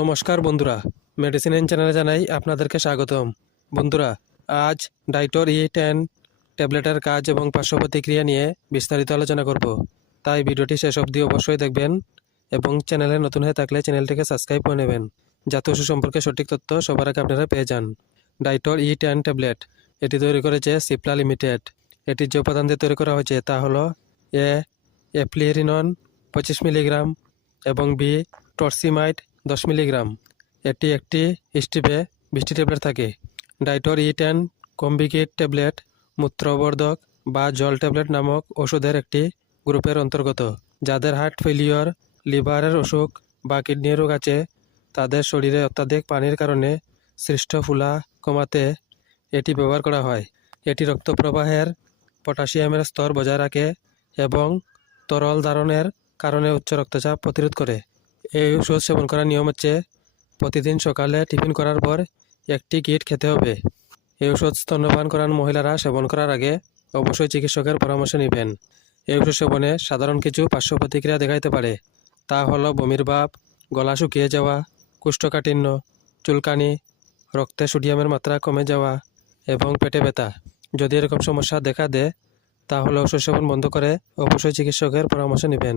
নমস্কার বন্ধুরা। Medicine N চ্যানেলে জানাই আপনাদেরকে স্বাগতম। বন্ধুরা, আজ ডাইটর ই টেন ট্যাবলেটের কাজ এবং পার্শ্ব প্রতিক্রিয়া নিয়ে বিস্তারিত আলোচনা করব। তাই ভিডিওটি শেষ অবধি অবশ্যই দেখবেন এবং চ্যানেলে নতুন হয়ে থাকলে চ্যানেলটিকে সাবস্ক্রাইব করে নেবেন। যাতে ওষুধ সম্পর্কে সঠিক তথ্য সবার আগে আপনারা পেয়ে যান। ডাইটর ই টেন ট্যাবলেট এটি তৈরি করেছে সিপলা লিমিটেড এটির যে উপাদান দিয়ে তৈরি করা হয়েছে তা হলো এ এপ্লিরিনন পঁচিশ মিলিগ্রাম এবং বি টর্সিমাইড দশ মিলিগ্রাম। এটি একটি স্টিপে বৃষ্টি ট্যাবলেট থাকে। ডাইটর ই টেন কম্বিকিট ট্যাবলেট মূত্রবর্ধক বা জল ট্যাবলেট নামক ওষুধের একটি গ্রুপের অন্তর্গত। যাদের হার্ট ফেলিওর লিভারের অসুখ বা কিডনি রোগ আছে, তাদের শরীরে অত্যাধিক পানির কারণে সৃষ্ট ফুলা কমাতে এটি ব্যবহার করা হয়। এটি রক্ত প্রবাহের পটাশিয়ামের স্তর বজায় রাখে এবং তরল ধারণের কারণে উচ্চ রক্তচাপ প্রতিরোধ করে। এই ওষুধ সেবন করার নিয়ম হচ্ছে প্রতিদিন সকালে টিফিন করার পর একটি কিট খেতে হবে। এই ওষুধ স্তন্যপান করান মহিলারা সেবন করার আগে অবশ্যই চিকিৎসকের পরামর্শ নেবেন। এই ওষুধ সেবনে সাধারণ কিছু পার্শ্ব প্রতিক্রিয়া দেখাইতে পারে। তা হলো বমির ভাব, গলা শুকিয়ে যাওয়া, কুষ্ঠকাঠিন্য, চুলকানি, রক্তে সোডিয়ামের মাত্রা কমে যাওয়া এবং পেটে ব্যথা। যদি এরকম সমস্যা দেখা দেয়, তাহলে ওষুধ সেবন বন্ধ করে অবশ্যই চিকিৎসকের পরামর্শ নেবেন।